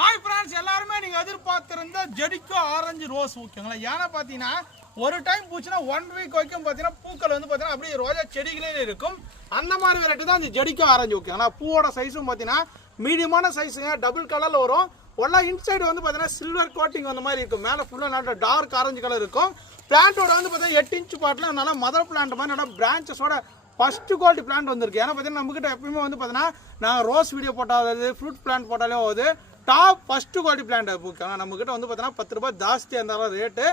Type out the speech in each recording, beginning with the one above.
Hi friends, எல்லாருமே நீங்கள் எதிர்பார்த்துருந்த ஜெடிக்கோ orange rose ஓகேங்களா. ஏன்னா பார்த்தீங்கன்னா ஒரு டைம் பூச்சுன்னா 1 வீக் வரைக்கும் பார்த்தீங்கன்னா பூக்கள் வந்து பார்த்தீங்கன்னா அப்படியே ரோஜா செடிகளே இருக்கும். அந்த மாதிரி வெரைட்டி தான் இந்த ஜெடிக்கோ ஆரஞ்சு ஓகேங்களா. பூவோட சைஸும் பார்த்தீங்கன்னா மீடியமான சைஸுங்க, டபுள் கலரில் வரும். ஒல்லா இன்சைடு வந்து பார்த்தீங்கன்னா சில்வர் கோட்டிங் அந்த மாதிரி இருக்கும். மேலே ஃபுல்லாக நல்ல டார்க் ஆரஞ்சு கலர் இருக்கும். பிளான்ட்டோட வந்து பார்த்தீங்கன்னா 8 இன்ச் பாட்டில் நல்லா மதர் பிளான்ட் மாதிரி நல்லா பிரான்ச்சஸோட ஃபர்ஸ்ட் குவாலிட்டி பிளான்ட் வந்திருக்கு. ஏன்னா பார்த்தீங்கன்னா நம்மகிட்ட எப்பயுமே வந்து பார்த்தீங்கன்னா நான் ரோஸ் வீடியோ போட்டாவது ஃப்ரூட் பிளான்ட் போட்டாலே ஆகுது. டாப் ஃபர்ஸ்ட் குவாலிட்டி பிளான்ட் ஓகேங்க. நம்மகிட்ட வந்து பார்த்தீங்கன்னா 10 ரூபாய் ஜாஸ்தியாக இருந்தாலும் ரேட்டு,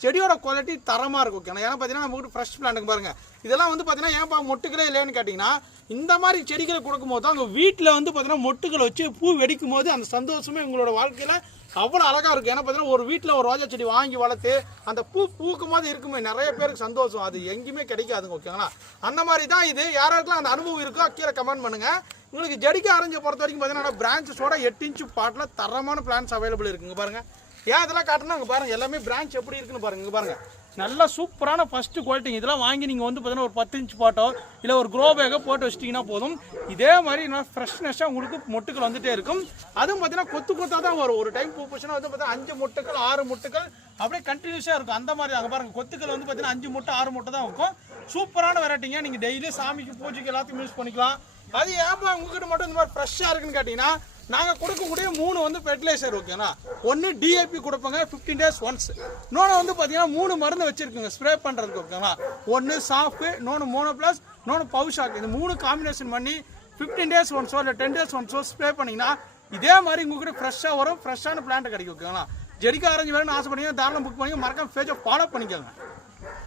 செடியோட குவாலிட்டி தரமாக இருக்கும் ஓகேங்க. ஏன்னா பார்த்தீங்கன்னா நம்மகிட்ட ஃப்ரெஷ் பிளான்ட்டுக்கு பாருங்க, இதெல்லாம் வந்து பார்த்தீங்கன்னா ஏன்ப்பா மொட்டுக்களே இல்லைன்னு கேட்டிங்கன்னா, இந்த மாதிரி செடிகளை கொடுக்கும்போது தான் உங்கள் வீட்டில் வந்து பார்த்தீங்கன்னா மொட்டுக்களை வச்சு பூ வெடிக்கும் போது அந்த சந்தோஷமே உங்களோட வாழ்க்கையில் அவ்வளோ அழகாக இருக்கும். ஏன்னா பார்த்தீங்கன்னா ஒரு வீட்டில் ஒரு ரோஜா செடி வாங்கி வளர்த்து அந்த பூ பூக்கும் போது இருக்குமே நிறைய பேருக்கு சந்தோஷம், அது எங்கேயுமே கிடைக்காதுங்க ஓகேங்களா. அந்த மாதிரி தான் இது. யாராருக்கெல்லாம் அந்த அனுபவம் இருக்கோ கீழே கமெண்ட் பண்ணுங்கள். உங்களுக்கு ஜெடிக்கோ ஆரஞ்சை பொறுத்த வரைக்கும் பார்த்தீங்கன்னா பிரான்ச்சஸோட 8 இன்ச் பாட்டில் தரமான பிளான்ஸ் அவைலபிள் இருக்குங்க பாருங்க. ஏன் இதெல்லாம் காட்டுனா அங்கே பாருங்க, எல்லாமே பிரான்ச் எப்படி இருக்குன்னு பாருங்க. இங்கே பாருங்க, நல்ல சூப்பரான ஃபர்ஸ்ட் குவாலிட்டி. இதெல்லாம் வாங்கி நீங்கள் வந்து பார்த்தீங்கன்னா ஒரு 10 இன்ச் பாட்டோ இல்லை ஒரு க்ரோ பேக்கோ போட்டு வச்சிட்டிங்கன்னா போதும். இதே மாதிரி நான் ஃப்ரெஷ்னஸாக உங்களுக்கு மொட்டுக்கள் வந்துட்டே இருக்கும். அதுவும் பார்த்தீங்கன்னா கொத்து கொத்தாக தான் வரும். ஒரு டைம் பூ போச்சுன்னா வந்து பார்த்தீங்கன்னா 5 முட்டைகள் 6 முட்டைகள் அப்படியே கண்டினியூஸாக இருக்கும். அந்த மாதிரி அங்கே பாருங்கள், கொத்துக்கள் வந்து பார்த்தீங்கன்னா 5 முட்டை 6 முட்டை தான் இருக்கும். சூப்பரான வெரைட்டிங்க. நீங்கள் டெய்லி சாமிக்கு பூஜைக்கு எல்லாத்தையும் யூஸ் பண்ணிக்கலாம். அது ஏப்பா உங்ககிட்ட மட்டும் இந்த மாதிரி ஃப்ரெஷ்ஷாக இருக்குன்னு கேட்டிங்கன்னா, நாங்கள் கொடுக்கக்கூடிய 3 வந்து ஃபெர்டிலைசர் ஓகேண்ணா. ஒன்று டிஏபி கொடுப்போங்க 15 days ஒன்ஸ். இன்னொன்று வந்து பார்த்தீங்கன்னா 3 மருந்து வச்சுருக்குங்க ஸ்ப்ரே பண்ணுறதுக்கு ஓகேங்களா. ஒன்று சாஃப்ட், இன்னொன்று மோனோ ப்ளஸ், இன்னொன்று பவுஷாக். இந்த 3 காம்பினேஷன் பண்ணி 15 days ஒன்ஸோ இல்லை 10 days ஒன்ஸோ ஸ்ப்ரே பண்ணிங்கன்னா இதே மாதிரி உங்ககிட்ட ஃப்ரெஷ்ஷாக வரும், ஃப்ரெஷ்ஷான பிளான்ட் கிடைக்கும் ஓகேங்களா. ஜெடிக்கோ ஆரஞ்சு வேணும்னு ஆசைப்பட்டீங்கன்னா தாராளம் புக் பண்ணி மறக்காம பேஜை ஃபாலோ பண்ணிக்கோங்க.